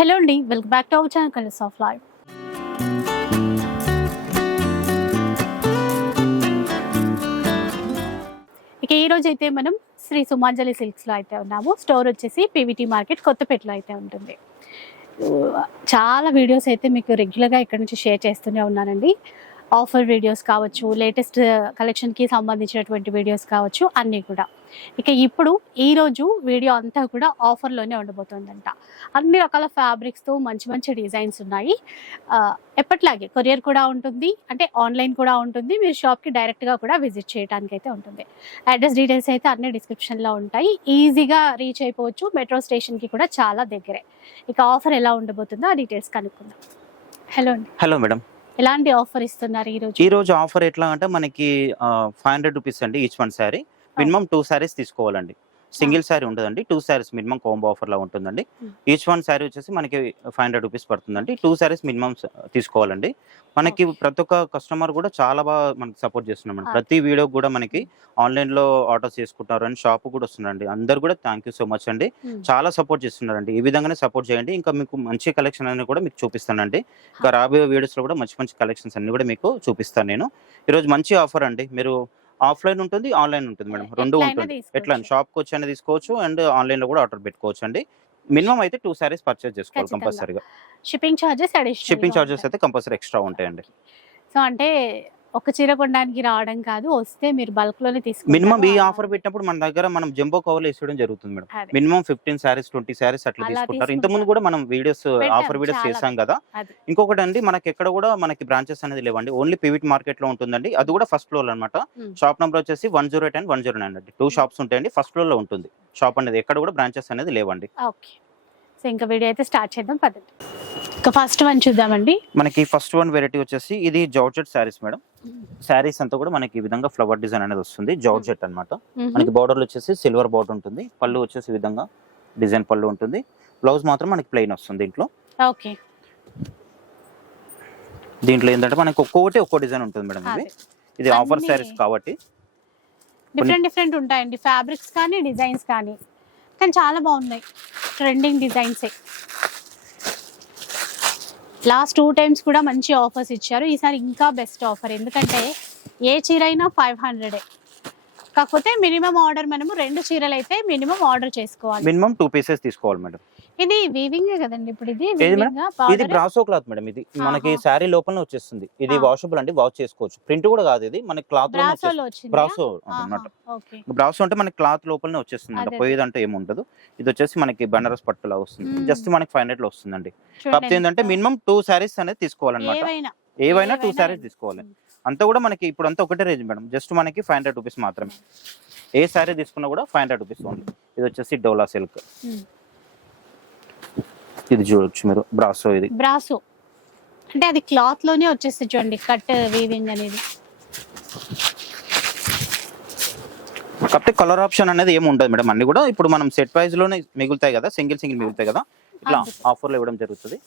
Hello అండి, welcome back to our channel colours of life. ఇక ఈ రోజు అయితే మనం శ్రీ సుమాంజలి సిల్క్స్లో అయితే ఉన్నాము. స్టోర్ వచ్చేసి పీవీటీ మార్కెట్ కొత్తపేటలో అయితే ఉంటుంది. చాలా వీడియోస్ అయితే మీకు రెగ్యులర్గా ఇక్కడ నుంచి షేర్ చేస్తూనే ఉన్నానండి. ఆఫర్ వీడియోస్ కావచ్చు, లేటెస్ట్ కలెక్షన్కి సంబంధించినటువంటి వీడియోస్ కావచ్చు, అన్నీ కూడా. ఇక ఇప్పుడు ఈరోజు వీడియో అంతా కూడా ఆఫర్లోనే ఉండబోతుందంట. అన్ని రకాల ఫ్యాబ్రిక్స్తో మంచి మంచి డిజైన్స్ ఉన్నాయి. ఎప్పట్లాగే కొరియర్ కూడా ఉంటుంది, అంటే ఆన్లైన్ కూడా ఉంటుంది. మీరు షాప్కి డైరెక్ట్గా కూడా విజిట్ చేయడానికి అయితే ఉంటుంది. అడ్రస్ డీటెయిల్స్ అయితే అన్ని డిస్క్రిప్షన్లో ఉంటాయి. ఈజీగా రీచ్ అయిపోవచ్చు. మెట్రో స్టేషన్కి కూడా చాలా దగ్గరే. ఇక ఆఫర్ ఎలా ఉండబోతుందో ఆ డీటెయిల్స్ కనుక్కుందాం. హలో అండి. హలో మేడం, ఎలాంటి ఆఫర్ ఇస్తున్నారు ఈ రోజు ఆఫర్ ఎట్లా అంటే మనకి 500 రూపీస్ అండి each one sari. Minimum 2 saris తీసుకోవాలండి. సింగిల్ శారీ ఉండదండి, 2 శారీస్ మినిమం కాంబో ఆఫర్ లా ఉంటుందండి. ఈచ్ వన్ శారీ వచ్చేసి మనకి 500 రూపీస్ పడుతుందండి. 2 శారీస్ మినిమం తీసుకోవాలండి. మనకి ప్రతి ఒక్క కస్టమర్ కూడా చాలా బాగా మనకి సపోర్ట్ చేస్తున్నాం. ప్రతి వీడియో కూడా మనకి ఆన్లైన్ లో ఆర్డర్స్ చేసుకుంటారు అని షాప్ కూడా వస్తున్నారండి. అందరు కూడా థ్యాంక్ యూ సో మచ్ అండి. చాలా సపోర్ట్ చేస్తున్నారండి. ఈ విధంగానే సపోర్ట్ చేయండి. ఇంకా మీకు మంచి కలెక్షన్ అని కూడా మీకు చూపిస్తానండి. ఇంకా రాబోయే వీడియోస్ లో కూడా మంచి మంచి కలెక్షన్స్ అన్ని కూడా మీకు చూపిస్తాను నేను. ఈరోజు మంచి ఆఫర్ అండి. మీరు ఆఫ్లైన్ ఉంటుంది, ఆన్లైన్ ఉంటుంది మేడం, రెండు ఉంటుంది. ఎట్లా షాప్కి వచ్చి అయినా తీసుకోవచ్చు అండ్ ఆన్లైన్ లో కూడా ఆర్డర్ పెట్టుకోవచ్చు అండి. మినిమం అయితే 2 శారీస్ పర్చేస్ చేసుకోవాలి కంపల్సరీగా. షిప్పింగ్ చార్జెస్ అయితే కంపల్సరీ ఎక్స్ట్రా ఉంటాయండి. సో అంటే ఒక చీర కొనడానికి రావడం కాదు, వస్తే మీరు బల్క్ లోనే తీసుకుంటారు. మినిమం ఈ ఆఫర్ పెట్టినప్పుడు మన దగ్గర మనం జంబో కవర్లు వేసుకోవడం జరుగుతుంది మేడం. మినిమం 15 శారీస్ 20 శారీస్ అట్లా తీసుకుంటారు. ఇంత ముందు కూడా మనం వీడియోస్ ఆఫర్ వీడియోస్ చేసాం కదా. ఇంకొకటి అండి, మనకి ఎక్కడ కూడా మనకి బ్రాంచెస్ అనేది లేవండి. ఓన్లీ పీవీటీ మార్కెట్ లో ఉంటుందండి. అది కూడా ఫస్ట్ ఫ్లోర్ అనమాట. షాప్ నెంబర్ వచ్చేసి 108 and 109 అండి. 2 షాప్స్ ఉంటాయండి. ఫస్ట్ ఫ్లోర్ లో ఉంటుంది షాప్ అనేది. ఎక్కడ కూడా బ్రాంచెస్ అనేది లేవండి. ఓకే, సో ఇంకా వీడియో అయితే స్టార్ట్ చేద్దాం పదండి. ఇంకా ఫస్ట్ వన్ చూద్దామండి. మనకి ఫస్ట్ వన్ వెరైటీ వచ్చేసి ఇది జార్జెట్ శారీస్ మేడం. శారీస్ అంతా కూడా మనకి ఈ విధంగా ఫ్లవర్ డిజైన్ అనేది వస్తుంది. జార్జెట్ అన్నమాట. మనకి బార్డర్ వచ్చేసి సిల్వర్ బార్డర్ ఉంటుంది. పళ్ళు వచ్చేసి ఈ విధంగా డిజైన్ పళ్ళు ఉంటుంది. బ్లౌజ్ మాత్రం మనకి ప్లెయిన్ వస్తుంది దీంట్లో. ఓకే, దీంట్లో ఏంటంటే మనకి ఒక్కొక్కటి ఒక్కో డిజైన్ ఉంటుంది మేడం. ఇది ఆఫర్ శారీస్ కాబట్టి డిఫరెంట్ ఉంటాయండి, ఫ్యాబ్రిక్స్ కానీ డిజైన్స్ కానీ చాలా బాగున్నాయి. ట్రెండింగ్ డిజైన్సే. లాస్ట్ 2 times కూడా మంచి ఆఫర్స్ ఇచ్చారు. ఈసారి ఇంకా బెస్ట్ ఆఫర్, ఎందుకంటే ఏ చీర అయినా 500. కాకపోతే మినిమం ఆర్డర్ మనము 2 చీరలు అయితే మినిమం ఆర్డర్ చేసుకోవాలి. మినిమం 2 పీసెస్ తీసుకోవాలి మేడం. ఇది వీవింగ్ కదండి. ఇప్పుడు ఇది బ్రాసో క్లాత్ మేడం. ఇది మనకి శారీ లోపలనే వచ్చేస్తుంది. ఇది వాషబుల్ అండి, వాష్ చేసుకోవచ్చు. ప్రింట్ కూడా కాదు, ఇది మనకి క్లాత్ బ్రాసో అన్నమాట. బ్రాసో అంటే మనకి క్లాత్ లోపలనే వచ్చేస్తుంది. పోయేదంటే ఏముండదు. ఇది వచ్చేసి మనకి బనారస్ పట్టులా వస్తుంది. జస్ట్ మనకి 500 లో వస్తుందండి. కాకపోతే ఏంటంటే మినిమం 2 శారీస్ అనేది తీసుకోవాలన్నమాట. ఏవైనా 2 శారీస్ తీసుకోవాలి. అంతా కూడా మనకి ఇప్పుడు అంతా ఒకటే రేంజ్ మేడం. జస్ట్ మనకి 500 రూపీస్ మాత్రమే. ఏ శారీ తీసుకున్నా కూడా 500 రూపీస్ ఓన్లీ. ఇది వచ్చేసి డోలా సిల్క్. ఇది చూడొచ్చు మీరు, బ్రాసో. ఇది బ్రాసో అంటే అది క్లాత్ లోనే వచ్చేస్తుంది చూడండి, కట్ వీవింగ్ అనేది. కాకపోతే కలర్ ఆప్షన్ అనేది ఏమి ఉండదు మేడం. అన్ని కూడా ఇప్పుడు మనం సెట్ ప్రైస్ లోనే మిగులుతాయి కదా, సింగిల్ మిగులుతాయి కదా, ఇట్లా ఆఫర్ లో ఇవ్వడం జరుగుతుంది.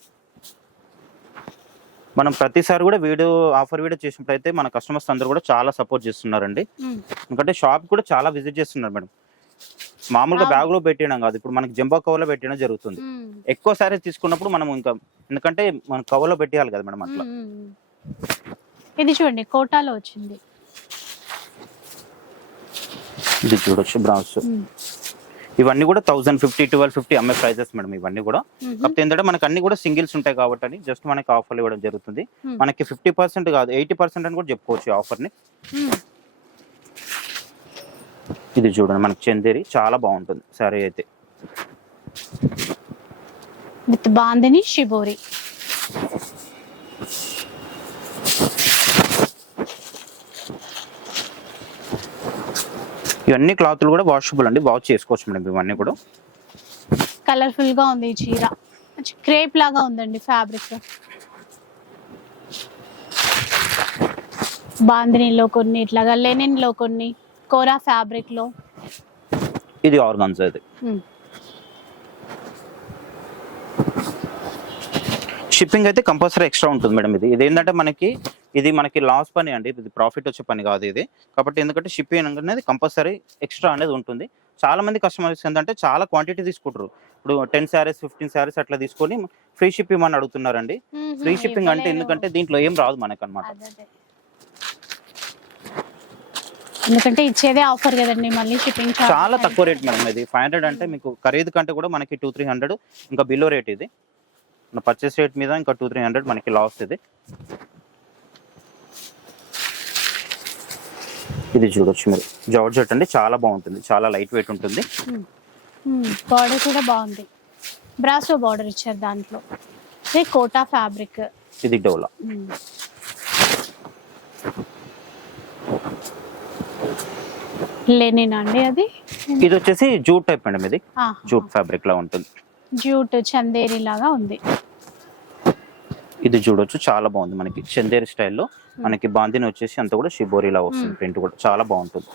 మనం ప్రతిసారి కూడా ఆఫర్ వీడియో చేసినప్పుడు అయితే మన కస్టమర్స్ అందరూ కూడా చాలా సపోర్ట్ చేస్తున్నారండి. ఎందుకంటే షాప్ కూడా చాలా విజిట్ చేస్తున్నారు మేడం. మామూలుగా బ్యాగ్ లో పెట్టడం కాదు, ఇప్పుడు మనకి జంబో కవర్ లో పెట్టడం జరుగుతుంది. ఎక్కువ సారీస్ తీసుకున్నప్పుడు మనం ఇంకా, ఎందుకంటే మనం కవర్ లో పెట్టేయాలి కదా మేడం. అట్లా ఇది చూడండి, కోటాలో వచ్చింది. ఇది చూడొచ్చు బ్రాసో. ఇవన్నీ కూడా 1050, 1250 అమ్మే ప్రైజెస్ మేడం ఇవన్నీ కూడా. కాకపోతే ఏంటంటే మనకి అన్ని కూడా సింగిల్స్ ఉంటాయి కాబట్టి జస్ట్ మనకి ఆఫర్ ఇవ్వడం జరుగుతుంది. మనకి 50% కాదు 80% అని కూడా చెప్పుకోవచ్చు ఈ ఆఫర్ ని. ఇది చూడండి, మనకి చందేరి చాలా బాగుంటుంది సారీ అయితే. With bandhani shibori. ఇవన్నీ క్లాత్లు కూడా వాషబుల్ అండి, వాష్ చేసుకోవచ్చు మేడం. ఇవన్నీ కూడా కలర్ఫుల్ గా ఉంది ఈ చీర. క్రేప్ లాగా ఉందండి ఫ్యాబ్రిక్. బాందినిలో కొన్ని, ఇట్లాగా లెనిన్ లో కొన్ని, కోరా ఫ్యాబ్రిక్ లో. ఇది ఆర్గాన్జా. ఇది షిప్పింగ్ అయితే కంపల్సరీ ఎక్స్ట్రా ఉంటుంది మేడం. ఇది ఏంటంటే మనకి లాస్ పని అండి, ఇది ప్రాఫిట్ వచ్చే పని కాదు ఇది. కాబట్టి ఎందుకంటే షిప్పింగ్ అనేది కంపల్సరీ ఎక్స్ట్రా అనేది ఉంటుంది. చాలా మంది కస్టమర్స్ ఏంటంటే చాలా క్వాంటిటీ తీసుకుంటారు. ఇప్పుడు 10 శారీస్ 15 శారీస్ అట్లా తీసుకొని ఫ్రీ షిప్పింగ్ అని అడుగుతున్నారండి. ఫ్రీ షిప్పింగ్ అంటే ఎందుకంటే దీంట్లో ఏం రాదు మనకన్నమాట. ఎందుకంటే ఇచ్చేదే ఆఫర్ కదండి, మళ్ళీ షిప్పింగ్ చాలా తక్కువ రేట్ మేడం ఇది. 500 అంటే మీకు ఖరీదు కంటే కూడా మనకి 200-300 ఇంకా బిలో రేట్ ఇది. మన పర్చేస్ రేట్ మీద ఇంకా 200-300 మనకి లాస్ ఇది. ఇది చూడొచ్చు మీరు, జార్జెట్ అండి, చాలా బాగుంటుంది, చాలా లైట్ వెయిట్ ఉంటుంది. బార్డర్ కూడా బాగుంది, బ్రాసో బార్డర్ ఇచ్చారు దాంట్లో. ఇది కోటా ఫ్యాబ్రిక్, ఇది డోలా. లెనిన్ అండి అది. ఇది వచ్చేసి జూట్ టైప్ అండి, ఇది జూట్ ఫ్యాబ్రిక్ లా ఉంటుంది. జూట్ చందేరి లాగా ఉంది. ఇది చూడొచ్చు, చాలా బాగుంది, మనకి చందేరి స్టైల్లో మనకి బాందిని వచ్చేసి అంతా కూడా షిబోరిలా వస్తుంది. ప్రింట్ కూడా చాలా బాగుంటుంది,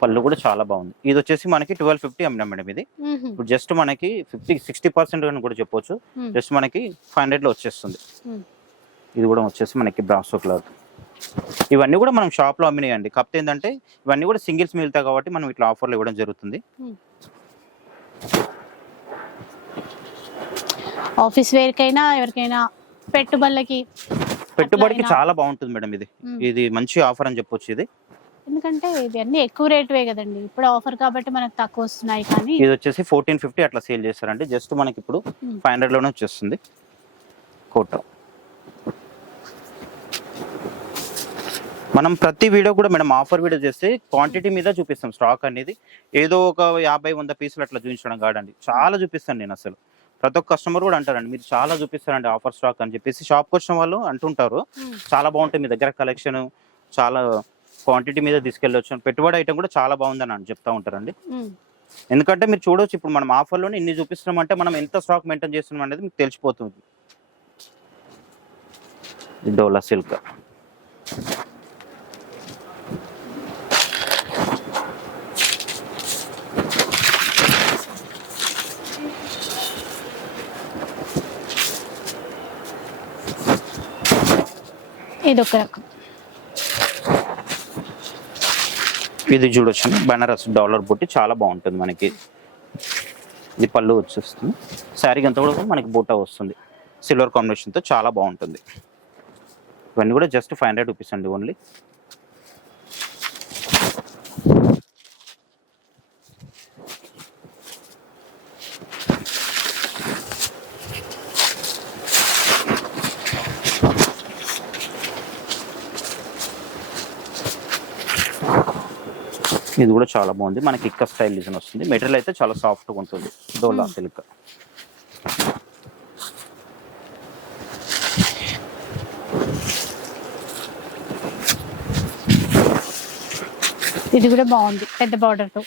పళ్ళు కూడా చాలా బాగుంది. ఇది వచ్చేసి మనకి 1250 అమ్మినాం మేడం. ఇది ఇప్పుడు జస్ట్ మనకి 50-60% అని కూడా చెప్పొచ్చు. జస్ట్ మనకి 500 లో వచ్చేస్తుంది. ఇది కూడా వచ్చేసి మనకి బ్రాసో క్లాత్. ఇవన్నీ కూడా మనం షాప్ లో అమ్మినాయండి. కాకపోతే ఏంటంటే ఇవన్నీ కూడా సింగిల్స్ మిగులుతాయి కాబట్టి మనం ఇట్లా ఆఫర్లు ఇవ్వడం జరుగుతుంది. ఆఫీస్ వేర్ కైనా ఎవరికైనా పెట్టుబడికి చాలా బాగుంటుంది మేడం. ఇది మంచి ఆఫర్ అని చెప్పొచ్చు. ఇది ఎందుకంటే ఇది అన్ని ఎక్కువ రేటువే కదండి, ఇప్పుడు ఆఫర్ కాబట్టి మనకు తక్కువ వస్తున్నాయి. కానీ ఇది వచ్చేసి 1450 అట్లా సేల్ చేస్తారండి. జస్ట్ మనకి ఇప్పుడు 500 లోనే వచ్చేస్తుంది కోట. మనం ప్రతి వీడియో కూడా మేడం ఆఫర్ వీడియో చేస్తే క్వాంటిటీ మీద చూపిస్తాం. స్టాక్ అనేది ఏదో ఒక 50-100 పీసులు అట్లా చూపించడం కాదండి, చాలా చూపిస్తాను నేను. అసలు ప్రతి ఒక్క కస్టమర్ కూడా అంటారండి, మీరు చాలా చూపిస్తారండి ఆఫర్ స్టాక్ అని చెప్పేసి. షాప్కి వచ్చిన వాళ్ళు అంటుంటారు, చాలా బాగుంటుంది మీ దగ్గర కలెక్షన్, చాలా క్వాంటిటీ మీద తీసుకెళ్ళొచ్చు, పెట్టుబడి ఐటమ్ కూడా చాలా బాగుందని అని చెప్తా ఉంటారండి. ఎందుకంటే మీరు చూడవచ్చు, ఇప్పుడు మనం ఆఫర్లోనే ఇన్ని చూపిస్తున్నాం అంటే మనం ఎంత స్టాక్ మెయింటైన్ చేస్తున్నాం అనేది మీకు తెలిసిపోతుంది. డోలా సిల్క్, ఇదొక రకం. ఇది చూడొచ్చు, బనారస్ డాలర్ బుట్టి, చాలా బాగుంటుంది మనకి. ఇది పళ్ళు వచ్చేస్తుంది, శారీ అంతా కూడా మనకి బూటా వస్తుంది సిల్వర్ కాంబినేషన్తో, చాలా బాగుంటుంది. ఇవన్నీ కూడా జస్ట్ 500 రూపీస్ అండి ఓన్లీ. ఇది కూడా చాలా బాగుంది, మనకి ఇక్క స్టైల్ డిజైన్ వస్తుంది. మెటీరియల్ అయితే చాలా సాఫ్ట్గా ఉంటుంది, డోలా సిల్క్. ఇది కూడా బాగుంది, పెద్ద బార్డర్ తో.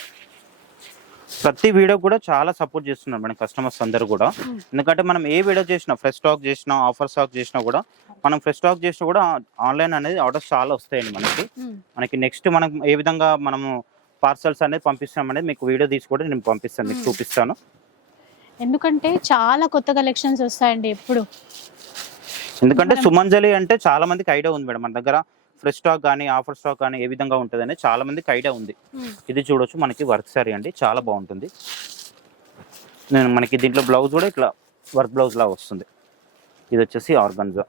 ప్రతి వీడియో కూడా చాలా సపోర్ట్ చేస్తున్నారు మన కస్టమర్స్ అందరూ కూడా. ఎందుకంటే మనం ఏ వీడియో చేసినా, ఫ్రెష్ స్టాక్ చేసినా, ఆఫర్ స్టాక్ చేసినా కూడా, మనం ఫ్రెష్ స్టాక్ చేసినా కూడా ఆన్లైన్ అనేది ఆర్డర్స్ చాలా వస్తాయండి మనకి. నెక్స్ట్ మనం ఏ విధంగా మనము పార్సల్స్ అనేది పంపిస్తాం అనేది మీకు వీడియో తీసి కూడా నేను పంపిస్తాను, మీకు చూపిస్తాను. ఎందుకంటే చాలా కొత్త కలెక్షన్స్ వస్తాయండి ఎప్పుడు. ఎందుకంటే సుమంజలి అంటే చాలా మందికి ఐడియా ఉంది మేడం, మన దగ్గర ఫ్రెష్ స్టాక్ కానీ ఆఫర్ స్టాక్ కానీ ఏ విధంగా ఉంటుంది అనేది చాలా మందికి ఐడియా ఉంది. ఇది చూడొచ్చు, మనకి వర్క్ సారీ అండి, చాలా బాగుంటుంది. మనకి దీంట్లో బ్లౌజ్ కూడా ఇట్లా వర్క్ బ్లౌజ్ లా వస్తుంది. ఇది వచ్చేసి ఆర్గన్జా.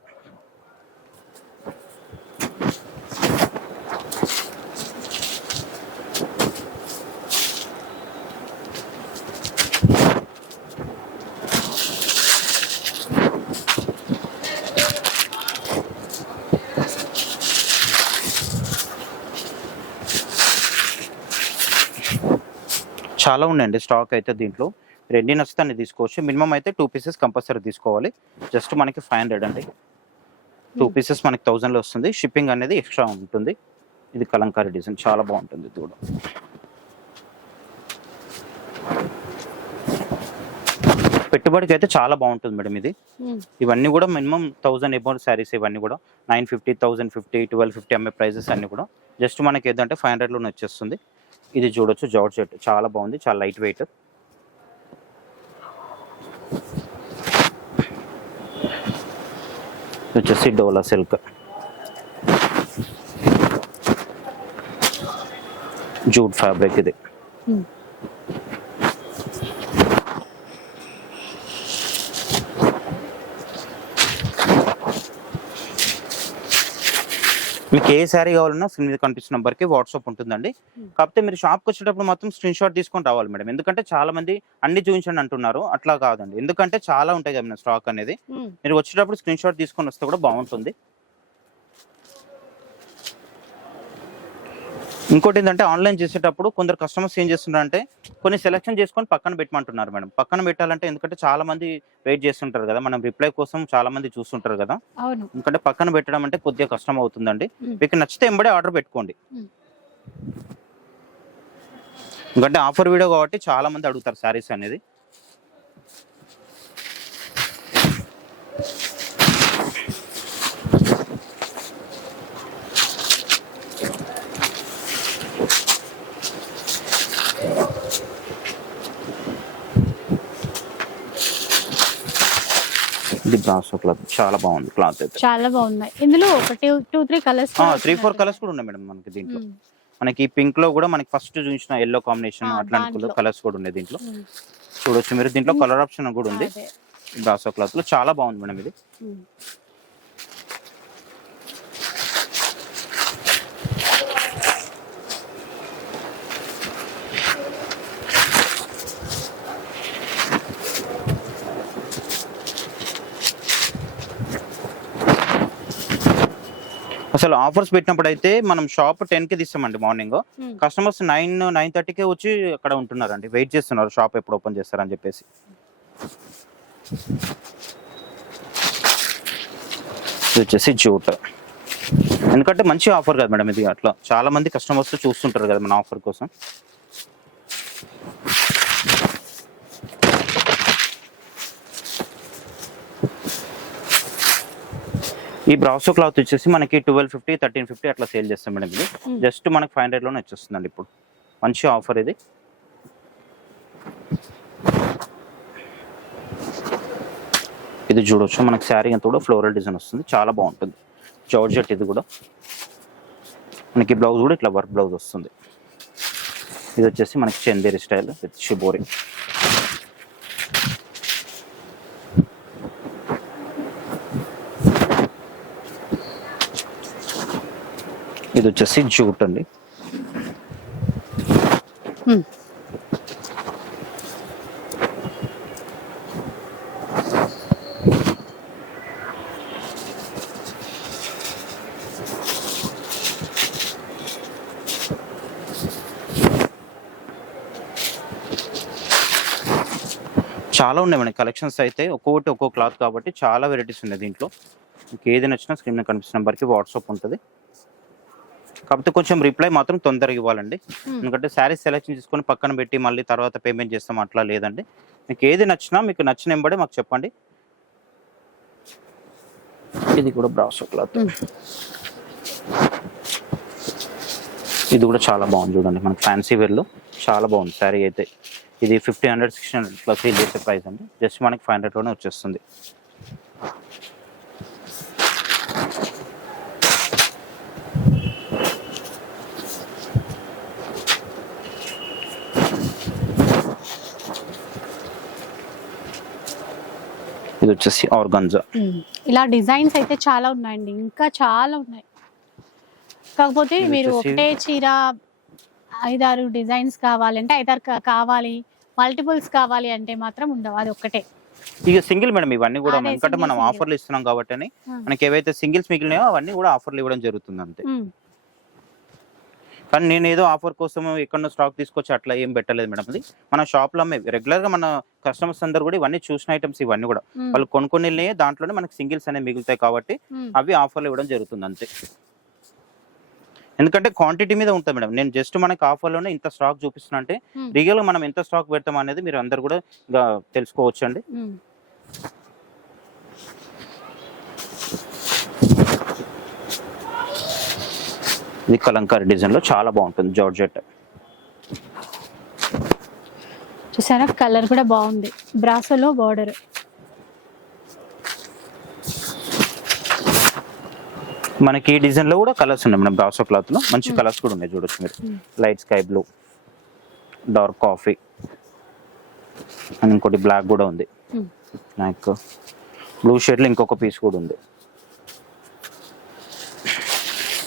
చాలా ఉన్నాయండి స్టాక్ అయితే. దీంట్లో ఎన్ని నచ్చితే అన్ని తీసుకోవచ్చు. మినిమం అయితే 2 పీసెస్ కంపల్సరీ తీసుకోవాలి. జస్ట్ మనకి 500 అండి. 2 పీసెస్ మనకి 1000లో వస్తుంది. షిప్పింగ్ అనేది ఎక్స్ట్రా ఉంటుంది. ఇది కలంకారీ డిజైన్, చాలా బాగుంటుంది. ఇది కూడా పెట్టుబడికి అయితే చాలా బాగుంటుంది మేడం ఇది. ఇవన్నీ కూడా మినిమం 1000 అబౌవ్ శారీస్. ఇవన్నీ కూడా 950, 1050, 1250 అమ్మే ప్రైజెస్ అన్ని కూడా. జస్ట్ మనకి ఏదంటే 500లోనే వచ్చేస్తుంది. ఇది చూడొచ్చు, జార్జెట్, చాలా బాగుంది, చాలా లైట్ వెయిట్. వచ్చేసి డోలా సిల్క్, జూట్ ఫ్యాబ్రిక్ ఇది. మీకు ఏ శారీ కావాలన్నా స్క్రీన్ మీద కనిపిస్తున్న నెంబర్కి వాట్సాప్ ఉంటుందండి. కాకపోతే మీరు షాప్కి వచ్చేటప్పుడు మాత్రం స్క్రీన్ షాట్ తీసుకొని రావాలి మేడం. ఎందుకంటే చాలా మంది అన్ని చూపించండి అంటున్నారు, అట్లా కాదండి. ఎందుకంటే చాలా ఉంటాయి కదా స్టాక్ అనేది. మీరు వచ్చేటప్పుడు స్క్రీన్ షాట్ తీసుకొని వస్తే కూడా బాగుంటుంది. ఇంకోటి ఏంటంటే ఆన్లైన్ చేసేటప్పుడు కొందరు కస్టమర్స్ ఏం చేస్తున్నారంటే కొన్ని సెలెక్షన్ చేసుకొని పక్కన పెట్టమంటున్నారు మేడం. పక్కన పెట్టాలంటే ఎందుకంటే చాలా మంది వెయిట్ చేస్తుంటారు కదా, మనం రిప్లై కోసం చాలా మంది చూస్తుంటారు కదా. ఎందుకంటే పక్కన పెట్టడం అంటే కొద్దిగా కష్టం అవుతుందండి. మీకు నచ్చితే ఎంబడే ఆర్డర్ పెట్టుకోండి. ఎందుకంటే ఆఫర్ వీడియో కాబట్టి చాలా మంది అడుగుతారు శారీస్ అనేది. ఇది బ్రాసో క్లాత్ చాలా బాగుంది. క్లాత్ అయితే చాలా బాగున్నాయి. ఇందులో ఒక 2-3 కలర్స్ 3-4 కలర్స్ కూడా ఉన్నాయి మేడం మనకి దీంట్లో. మనకి పింక్ లో కూడా మనకి ఫస్ట్ చూసిన ఎల్లో కాంబినేషన్ అట్లాంటి కలర్స్ కూడా ఉన్నాయి దీంట్లో. చూడొచ్చు మీరు, దీంట్లో కలర్ ఆప్షన్ కూడా ఉంది. బ్రాసో క్లాత్ లో చాలా బాగుంది మేడం ఇది. అసలు ఆఫర్స్ పెట్టినప్పుడు అయితే మనం షాప్ 10కి తీస్తామండి మార్నింగ్. కస్టమర్స్ 9-9:30కే వచ్చి అక్కడ ఉంటున్నారండి, వెయిట్ చేస్తున్నారు షాప్ ఎప్పుడు ఓపెన్ చేస్తారని చెప్పేసి. ఇది వచ్చేసి జూట్. ఎందుకంటే మంచి ఆఫర్ కదా మేడం ఇది. అట్లా చాలా మంది కస్టమర్స్ చూస్తుంటారు కదా మన ఆఫర్ కోసం. ఈ బ్రాసో క్లాత్ వచ్చేసి మనకి 1250, 1350 అట్లా సేల్ చేస్తాం మేడం. ఇది జస్ట్ మనకి 500లోనే వచ్చేస్తుందండి ఇప్పుడు. మంచి ఆఫర్ ఇది. ఇది చూడొచ్చు మనకి శారీ అంతా కూడా ఫ్లోరల్ డిజైన్ వస్తుంది, చాలా బాగుంటుంది. జార్జెట్ ఇది కూడా. మనకి బ్లౌజ్ కూడా ఇట్లా వర్క్ బ్లౌజ్ వస్తుంది. ఇది వచ్చేసి మనకి చందేరి స్టైల్ విత్ షిబోరి. ఇది వచ్చేసి జూట్ అండి. చాలా ఉన్నాయి మనకి కలెక్షన్స్ అయితే, ఒక్కొక్కటి ఒక్కో క్లాత్ కాబట్టి చాలా వెరైటీస్ ఉన్నాయి దీంట్లో. మీకు ఏది నచ్చినా స్క్రీన్ మీద కనిపిస్తున్న నెంబర్కి వాట్సాప్ ఉంటుంది. కాకపోతే కొంచెం రిప్లై మాత్రం తొందరగా ఇవ్వాలండి. ఎందుకంటే శారీస్ సెలెక్షన్ చేసుకొని పక్కన పెట్టి మళ్ళీ తర్వాత పేమెంట్ చేస్తాం అట్లా లేదండి. మీకు ఏది నచ్చినా మీకు నచ్చిన వెంబడే మాకు చెప్పండి. ఇది కూడా బ్రాసో క్లాత్. ఇది కూడా చాలా బాగుంది చూడండి, మనకి ఫ్యాన్సీ వేర్లో చాలా బాగుంది శారీ అయితే. ఇది 1500-1600 ఇట్లా సేల్ చేసే ప్రైస్ అండి. జస్ట్ మనకి 500లోనే వచ్చేస్తుంది. ఇది వచ్చేసి ఆర్గాన్జా. ఇలా డిజైన్స్ అయితే చాలా ఉన్నాయండి, ఇంకా చాలా ఉన్నాయి. కాకపోతే మీరు ఒకటే చీర 5-6 డిజైన్స్ కావాలంటే 5-6 కావాలి, మల్టిపుల్స్ కావాలి అంటే మాత్రం ఉండవు, అది ఒక్కటే. ఇక సింగిల్ మేడం ఇవన్నీ కూడా, ఎందుకంటే మనం ఆఫర్లు ఇస్తున్నాం కాబట్టి మనకి ఏవైతే సింగిల్స్ మిగిలినాయో అవన్నీ కూడా ఆఫర్లు ఇవ్వడం జరుగుతుంది అంతే. కానీ నేను ఏదో ఆఫర్ కోసం ఎక్కడో స్టాక్ తీసుకొచ్చి అట్లా ఏం పెట్టలేదు మేడం. అది మన షాప్లో రెగ్యులర్గా మన కస్టమర్స్ అందరూ కూడా ఇవన్నీ చూసిన ఐటమ్స్ ఇవన్నీ కూడా వాళ్ళు కొనుక్కొని దాంట్లోనే మనకి సింగిల్స్ అనేవి మిగులుతాయి కాబట్టి అవి ఆఫర్లు ఇవ్వడం జరుగుతుంది అంతే. ఎందుకంటే క్వాంటిటీ మీద ఉంటుంది మేడం. నేను జస్ట్ మనకి ఆఫర్లోనే ఇంత స్టాక్ చూపిస్తున్నా అంటే రియల్గా మనం ఎంత స్టాక్ పెడతాం అనేది మీరు అందరు కూడా తెలుసుకోవచ్చు అండి. ఇది కలంకారీ డిజైన్ లో చాలా బాగుంటుంది, జార్జెట్. చూసారా కలర్ కూడా బాగుంది, బ్రాసోలో బార్డర్. మనకి ఈ డిజైన్ లో కూడా కలర్స్ ఉన్నాయి మేడం. బ్రాసో క్లాత్ లో మంచి కలర్స్ కూడా ఉన్నాయి చూడొచ్చు మీరు. Light sky blue, dark coffee and ఇంకోటి బ్లాక్ కూడా ఉంది. నాకు బ్లూ షేడ్ లో ఇంకొక పీస్ కూడా ఉంది.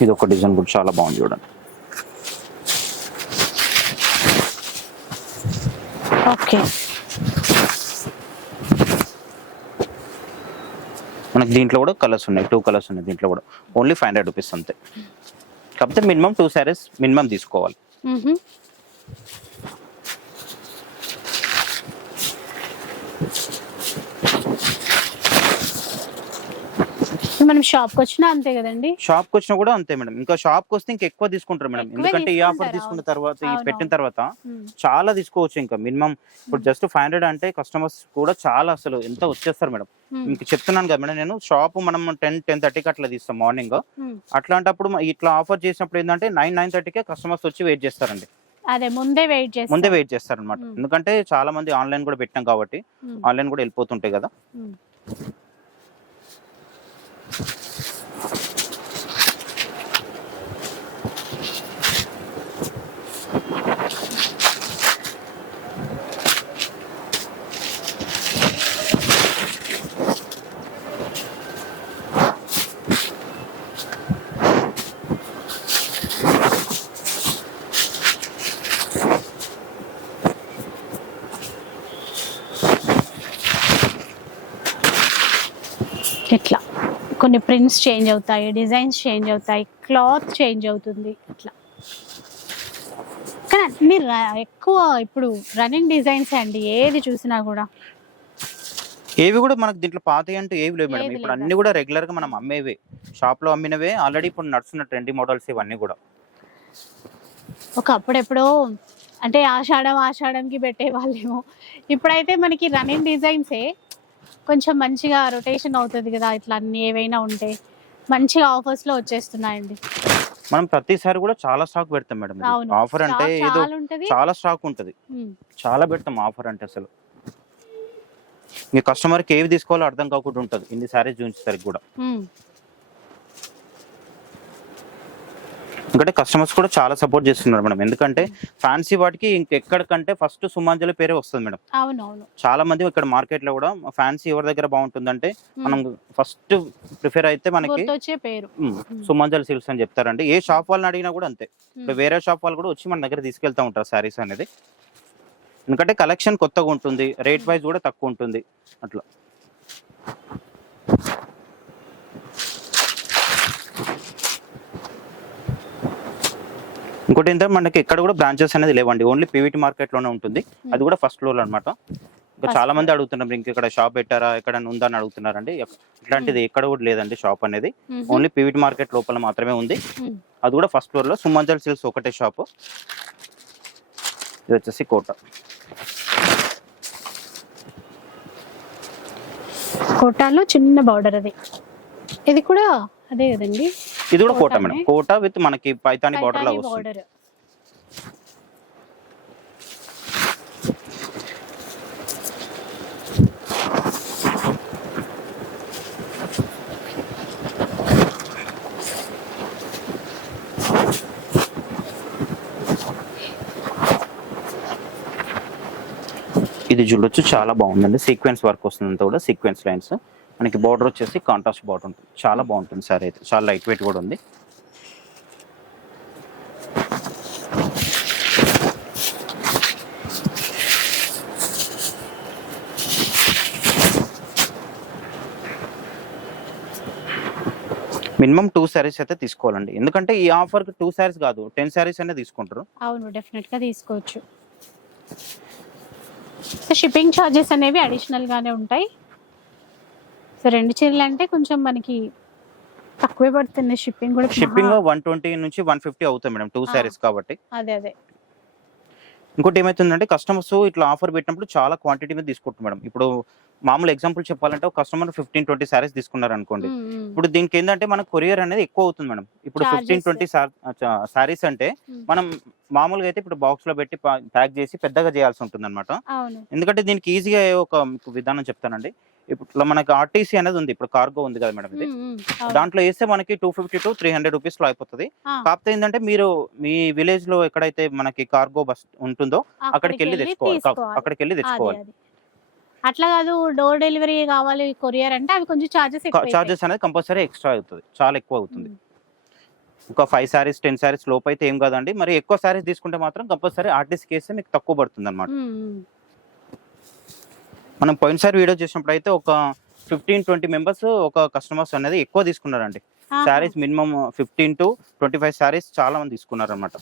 ఇది ఒక డిజైన్ కూడా చాలా బాగుంది చూడండి. ఓకే, మనకి దీంట్లో కూడా కలర్స్ ఉన్నాయి, 2 కలర్స్ ఉన్నాయి దీంట్లో కూడా. ఓన్లీ 500 రూపీస్ అంతే. కాకపోతే మినిమం 2 సారీస్ మినిమం తీసుకోవాలి. మనం షాప్కి వచ్చినా అంతే కదండి. షాప్కి వచ్చినా కూడా అంతే మేడం. ఇంకా షాప్కి వస్తే ఇంకా ఎక్కువ తీసుకుంటారు మేడం. ఎక్కువే ఎందుకంటే ఈ ఆఫర్ తీసుకుంటారు, తీసుకున్న తర్వాత, ఈ అవును. పెట్టిన తర్వాత చాలా తీసుకోవచ్చు. ఇంకా మినిమం ఇప్పుడు జస్ట్ 500 అంటే కస్టమర్స్ కూడా చాలా అసలు ఎంత వచ్చేస్తారు మేడం. మీకు చెప్తున్నాను కదా మేడం, నేను షాప్ మనం 10-10:30కి అట్లా తీస్తాం మార్నింగ్. అట్లాంటప్పుడు ఇట్లా ఆఫర్ చేసినప్పుడు ఏంటంటే 9-9:30కే కస్టమర్స్ వచ్చి వెయిట్ చేస్తారండి. అదే ముందే వెయిట్ చేస్తారు అనమాట. ఎందుకంటే చాలా మంది ఆన్లైన్ కూడా పెట్టాం కాబట్టి ఆన్లైన్ కూడా వెళ్ళిపోతుంటాయి కదా. ఇట్లా కొన్ని ప్రింట్స్ చేంజ్ అవుతాయి, డిజైన్స్ చేంజ్ అవుతాయి, క్లాత్ చేంజ్ అవుతుంది ఇట్లా. కానీ అన్ని ఎక్కువ ఇప్పుడు రన్నింగ్ డిజైన్స్ అండి, ఏది చూసినా కూడా. ఏవి కూడా మనకు దీంట్లో పాత అంటూ ఏవి లేవు మేడం. ఏవి ఇప్పుడు లేవు. అన్ని కూడా రెగ్యులర్ గా మనం అమ్మేవే, షాప్ లో అమ్మినవే. ఆల్రెడీ ఇప్పుడు నడుస్తున్న ట్రెండీ మోడల్స్ ఇవన్నీ కూడా. ఒకప్పుడెప్పుడో అంటే ఆషాఢంకి పెట్టే వాళ్ళేమో, ఇప్పుడైతే మనకి రన్నింగ్ డిజైన్సే కొంచెం మంచిగా రొటేషన్ అవుతుంది కదా. ఇట్లా అన్ని ఏవైనా ఉంటే మంచిగా ఆఫర్స్ లో వచ్చేస్తున్నాయండి. మనం ప్రతిసారి కూడా చాలా స్టాక్ పెడతాం మేడం. అవును, ఆఫర్ అంటే ఏదో చాలా ఉంటది, చాలా స్టాక్ ఉంటది, చాలా పెడతాం ఆఫర్ అంటే. అసలు మీ కస్టమర్ కి ఏవి తీసుకోవాలో అర్థం కాకుండా ఉంటది ఇన్ని సారీస్ చూపించేసరికి కూడా. ఎందుకంటే కస్టమర్స్ కూడా చాలా సపోర్ట్ చేస్తున్నారు మేడం. ఎందుకంటే ఫ్యాన్సీ వాటికి ఇంకెక్కడికంటే ఫస్ట్ సుమాంజలి పేరే వస్తుంది మేడం. అవునవును, చాలా మంది ఇక్కడ మార్కెట్ లో కూడా ఫ్యాన్సీ ఎవరి దగ్గర బాగుంటుందంటే మనం ఫస్ట్ ప్రిఫర్ అయితే మనకి గుర్తొచ్చే పేరు సుమాంజలి సిల్క్స్ అని చెప్తారండి. ఏ షాప్ వాళ్ళని అడిగినా కూడా అంతే. ఇప్పుడు వేరే షాప్ వాళ్ళు కూడా వచ్చి మన దగ్గర తీసుకెళ్తా ఉంటారు శారీస్ అనేది. ఎందుకంటే కలెక్షన్ కొత్తగా ఉంటుంది, రేట్ వైజ్ కూడా తక్కువ ఉంటుంది అట్లా. ఇంకోటి ఏంటంటే మనకి ఎక్కడ కూడా బ్రాంచెస్ అనేది లేవండి, ఓన్లీ పీవీటీ మార్కెట్ లోనే ఉంటుంది. అది కూడా ఫస్ట్ ఫ్లోర్ అన్నమాట. ఇంకా చాలా మంది అడుగుతున్నారు ఇంక ఇక్కడ షాప్ పెట్టారా, ఎక్కడ ఉందా అని అడుగుతున్నారండి. ఇట్లాంటిది ఎక్కడ కూడా లేదండి షాప్ అనేది, ఓన్లీ పీవీటీ మార్కెట్ లోపల మాత్రమే ఉంది. అది కూడా ఫస్ట్ ఫ్లోర్ లో సుమంజల్ సిల్క్స్ ఒకటే షాప్. ఇది వచ్చేసి కోటాలో చిన్న బార్డర్, అది ఇది కూడా అదే కదండి. ఇది కూడా కోట మేడం, కోట విత్ మనకి పైతాని బార్డర్ లా వస్తుంది. ఇది చూడొచ్చు, చాలా బాగుందండి. సీక్వెన్స్ వర్క్ వస్తుంది అంతా కూడా, సీక్వెన్స్ లైన్స్. మనకి బార్డర్ వచ్చేసి కాంట్రాస్ట్ బార్డర్ ఉంటుంది. చాలా బాగుంటుంది సారీ అయితే, చాలా లైట్ వెయిట్ కూడా ఉంది. మినిమం 2 సారీస్ అయితే తీసుకోవాలండి. ఎందుకంటే ఈ ఆఫర్ కి 2 సారీస్ కాదు 10 సారీస్ అనే తీసుకుంటారు. అవును, డెఫినెట్ గా తీసుకోవచ్చు. షిప్పింగ్ ఛార్జెస్ అనేవి అడిషనల్ గానే ఉంటాయి. సో 2 చీరలు అంటే కొంచెం మనకి తక్కువే పడుతుంది. షిప్పింగ్ 120 నుంచి 150 అవుతుంది మేడం 2 సారీస్ కాబట్టి. అదే ఇంకోటి ఏమైతుందంటే కస్టమర్స్ ఇట్లా ఆఫర్ పెట్టినప్పుడు చాలా క్వాంటిటీ మీద తీసుకుంటారు మేడం. ఇప్పుడు మామూలు ఎగ్జాంపుల్ చెప్పాలంటే ఒక కస్టమర్ 15-20 సారీస్ తీసుకున్నారు అనుకోండి. ఇప్పుడు దీనికి ఏంటంటే మనకు కొరియర్ అనేది ఎక్కువ అవుతుంది మేడం. ఇప్పుడు 15-20 సారీస్ అంటే మనం మామూలుగా అయితే ఇప్పుడు బాక్స్ లో పెట్టి ప్యాక్ చేసి పెద్దగా చేయాల్సి ఉంటుంది అనమాట. ఎందుకంటే దీనికి ఈజీగా ఒక విధానం చెప్తానండి. ఇప్పుడు మనకి ఆర్టీసీ అనేది ఉంది, ఇప్పుడు కార్గో ఉంది కదా మేడం, ఇది దాంట్లో వేస్తే మనకి 250 to 300 రూపీస్ లో అయిపోతుంది. కాకపోతే ఏంటంటే మీరు మీ విలేజ్ లో ఎక్కడైతే మనకి కార్గో బస్ ఉంటుందో అక్కడికి వెళ్ళి తెచ్చుకోవాలి. అట్లా కాదు, డోర్ డెలివరీ కావాలి కొరియర్ అంటే అవి కొంచెం చార్జెస్ అనేది కంపల్సరీ ఎక్స్ట్రా అవుతుంది, చాలా ఎక్కువ అవుతుంది. ఒక 5 సారీస్ 10 సారీస్ లోపు అయితే ఏం కాదండి. మరి ఎక్కువ సారీస్ తీసుకుంటే మాత్రం కంపల్సరీ ఆర్టీసీకి వేస్తే మీకు తక్కువ పడుతుంది అనమాట. మనం పోయినసారి వీడియో చేసినప్పుడు అయితే ఒక 15-20 మెంబర్స్ ఒక కస్టమర్స్ అనేది ఎక్కువ తీసుకున్నారండి. సారీస్ మినిమం 15 to 25 సారీస్ చాలా మంది తీసుకున్నారు అనమాట.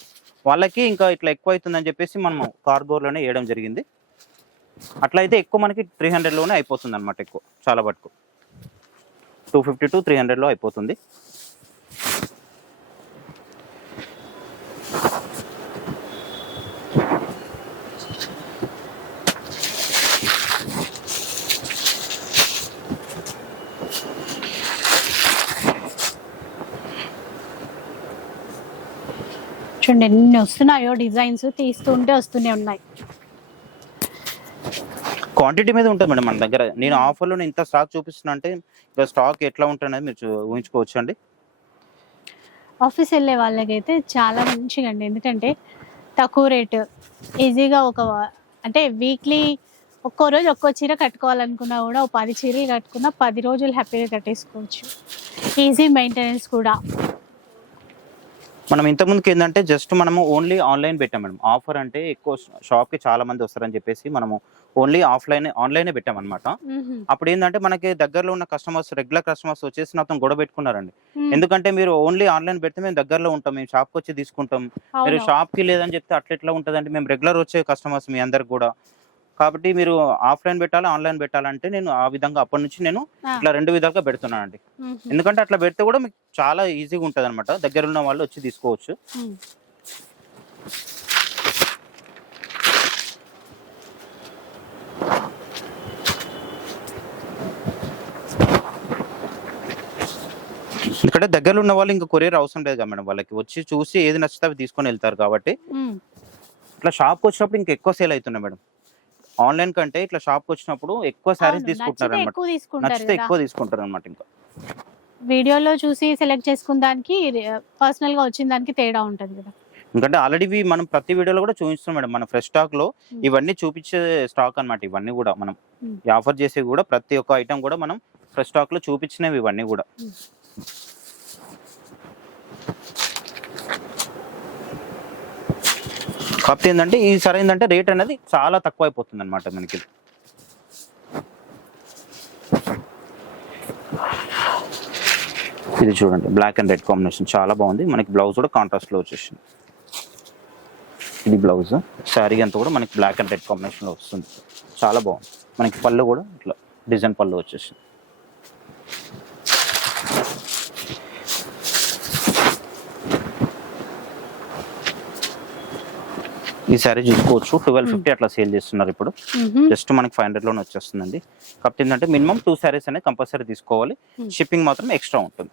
వాళ్ళకి ఇంకా ఇట్లా ఎక్కువ అవుతుందని చెప్పేసి మనం కార్గోలోనే వేయడం జరిగింది. అట్లా అయితే ఎక్కువ మనకి 300లోనే అయిపోతుంది అనమాట. ఎక్కువ చాలా వరకు 250 to 300లో అయిపోతుంది. చూడండి ఎన్ని వస్తున్నాయో డిజైన్స్, తీస్తుంటే వస్తూనే ఉన్నాయి. క్వాంటిటీ మీద ఉంటుంది మేడం మన దగ్గర. నేను ఆఫర్లో ఇంత స్టాక్ చూపిస్తున్నా అంటే ఇంకా స్టాక్ ఎట్లా ఉంటుంది మీరు ఊహించుకోవచ్చు అండి. ఆఫీస్ వెళ్ళే వాళ్ళకైతే చాలా మంచిగా అండి, ఎందుకంటే తక్కువ రేటు ఈజీగా అంటే వీక్లీ ఒక్కో రోజు ఒక్కో చీర కట్టుకోవాలనుకున్నా కూడా 10 చీరలు కట్టుకున్నా 10 రోజులు హ్యాపీగా కట్టేసుకోవచ్చు. ఈజీ మెయింటెనెన్స్ కూడా. మనం ఇంతకుముందుకు ఏంటంటే జస్ట్ మనము ఓన్లీ ఆన్లైన్ పెట్టాం మేడం. ఆఫర్ అంటే ఎక్కువ షాప్కి చాలా మంది వస్తారని చెప్పేసి మనము ఓన్లీ ఆన్లైనే పెట్టామన్నమాట. అప్పుడు ఏంటంటే మనకి దగ్గరలో ఉన్న కస్టమర్స్, రెగ్యులర్ కస్టమర్స్ వచ్చేసి నాతో గొడవ పెట్టుకున్నారండి. ఎందుకంటే మీరు ఓన్లీ ఆన్లైన్ పెడితే మేము దగ్గరలో ఉంటాం, మేము షాప్కి వచ్చి తీసుకుంటాం, మీరు షాప్కి లేదని చెప్తే అట్లా ఎట్లా ఉంటుందంటే మేము రెగ్యులర్ వచ్చే కస్టమర్స్ మీ అందరికి కూడా, కాబట్టి మీరు ఆఫ్లైన్ పెట్టాలి ఆన్లైన్ పెట్టాలంటే నేను ఆ విధంగా అప్పటి నుంచి నేను ఇట్లా 2 విధాలుగా పెడుతున్నానండి. ఎందుకంటే అట్లా పెడితే కూడా మీకు చాలా ఈజీగా ఉంటుంది అనమాట. దగ్గర ఉన్న వాళ్ళు వచ్చి తీసుకోవచ్చు. ఎందుకంటే దగ్గరలో ఉన్న వాళ్ళు ఇంకా కొరియర్ అవసరం లేదు కదా మేడం. వాళ్ళకి వచ్చి చూసి ఏది నచ్చితే అవి తీసుకొని వెళ్తారు కాబట్టి ఇట్లా షాప్కి వచ్చినప్పుడు ఇంకా ఎక్కువ సేల్ అవుతున్నాయి మేడం. ఆన్లైన్ కంటే ఇట్లా షాప్కి వచ్చినప్పుడు ఎక్కువ సారీస్ తీసుకుంటున్నారు అనమాట. నచ్చితే ఎక్కువ తీసుకుంటారు అనమాట. ఇంకా వీడియోలో చూసి సెలెక్ట్ చేసుకున్న దానికి పర్సనల్ గా వచ్చిన దానికి తేడా ఉంటుంది కదా. ఎందుకంటే ఆల్రెడీ మనం ప్రతి వీడియోలో కూడా చూపిస్తాం మేడం. మన ఫ్రెష్ స్టాక్ లో ఇవన్నీ చూపించే స్టాక్ అనమాట. ఇవన్నీ కూడా మనం ఆఫర్ చేసేవి కూడా ప్రతి ఒక్క ఐటమ్ కూడా మనం ఫ్రెష్ స్టాక్ లో చూపించినవి ఇవన్నీ కూడా. కాకపోతే ఏంటంటే ఈసారి ఏంటంటే రేట్ అనేది చాలా తక్కువ అయిపోతుంది అనమాట మనకి. ఇది చూడండి బ్లాక్ అండ్ రెడ్ కాంబినేషన్ చాలా బాగుంది. మనకి బ్లౌజ్ కూడా కాంట్రాస్ట్ లో వచ్చేసింది. ఇది బ్లౌజ్, శారీ అంతా కూడా మనకి బ్లాక్ అండ్ రెడ్ కాంబినేషన్ లో వస్తుంది. చాలా బాగుంది. మనకి పళ్ళు కూడా ఇట్లా డిజైన్ పళ్ళు వచ్చేసింది. ఈ సారీ చూసుకోవచ్చు 1250 అట్లా సేల్ చేస్తున్నారు ఇప్పుడు. జస్ట్ మనకి 500లోనే వచ్చేస్తుందండి. కాకపోతే ఏంటంటే మినిమం 2 సారీస్ అనేది కంపల్సరీ తీసుకోవాలి. షిప్పింగ్ మాత్రం ఎక్స్ట్రా ఉంటుంది.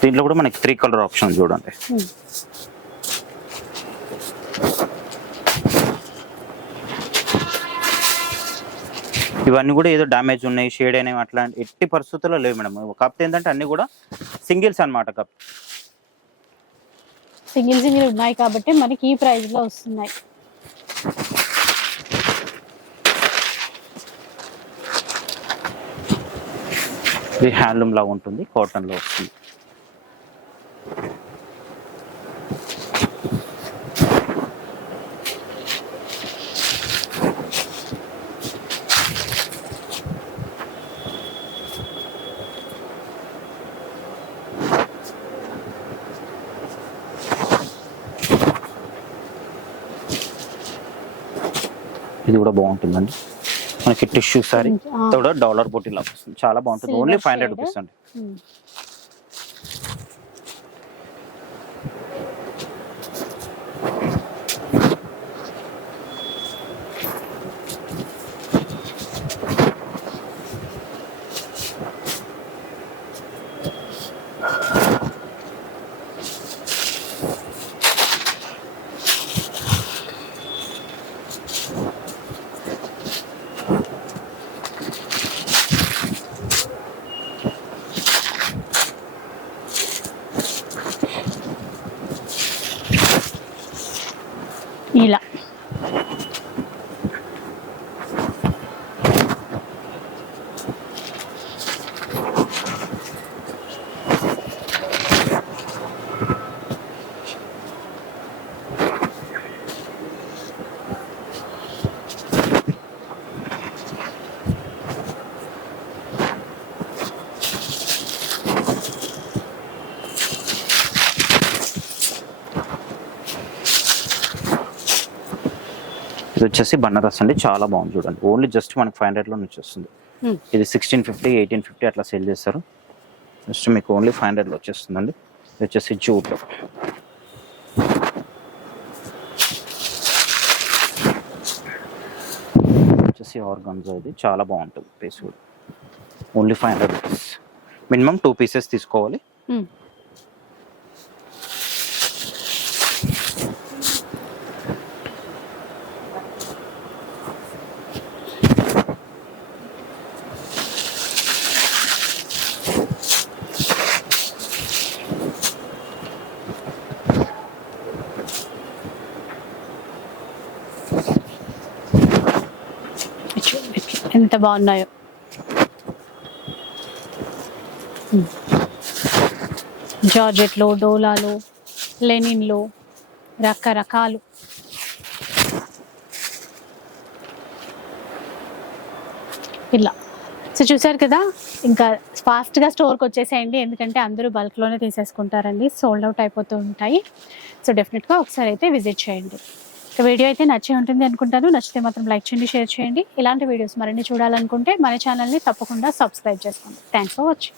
దీంట్లో కూడా మనకి 3 కలర్ ఆప్షన్ చూడండి. ఇవన్నీ కూడా ఏదో డ్యామేజ్ ఉన్నాయి, షేడ్ అయినవి అట్లాంటి ఎట్టి పరిస్థితుల్లో లేవు మేడం. కాకపోతే ఏంటంటే అన్ని కూడా సింగిల్స్ అనమాట. సింగిల్ ఉన్నాయి కాబట్టి మనకి ఈ ప్రైస్ లో వస్తున్నాయి. ఇది హ్యాండ్లూమ్ లాగా ఉంటుంది, కాటన్ లో వస్తుంది. ఇది కూడా బాగుంటుందండి. మనకి టిష్యూ సారీ కూడా డాలర్ బూటీ లాగా వస్తుంది, చాలా బాగుంటుంది. Silver only 500 shade. రూపీస్ అండి. ఇలా ఇది వచ్చేసి బనారస్ అండి, చాలా బాగుంది చూడండి. ఓన్లీ జస్ట్ మనకి 500లో నుంచి వస్తుంది. ఇది 1650, 1850 అట్లా సేల్ చేస్తారు. జస్ట్ మీకు ఓన్లీ 500లో వచ్చేస్తుందండి. ఇది వచ్చేసి జూట్, వచ్చేసి ఆర్గాన్జా. ఇది చాలా బాగుంటుంది పీస్ కూడా. Only 500 rupees. మినిమం 2 పీసెస్ తీసుకోవాలి. ఎంత బాగున్నాయో. జార్జెట్లో, డోలాలో, లెనిన్లో రకరకాలు. ఇలా సో చూసారు కదా, ఇంకా ఫాస్ట్గా స్టోర్కి వచ్చేసేయండి, ఎందుకంటే అందరూ బల్క్లోనే తీసేసుకుంటారండి, సోల్డ్ అవుట్ అయిపోతూ ఉంటాయి. సో డెఫినెట్గా ఒకసారి అయితే విజిట్ చేయండి. ఇక వీడియో అయితే నచ్చే ఉంటుంది అనుకుంటాను. నచ్చితే మాత్రం లైక్ చేయండి, షేర్ చేయండి. ఇలాంటి వీడియోస్ మరిన్ని చూడాలనుకుంటే మన ఛానల్ని తప్పకుండా సబ్స్క్రైబ్ చేసుకోండి. Thanks for watching.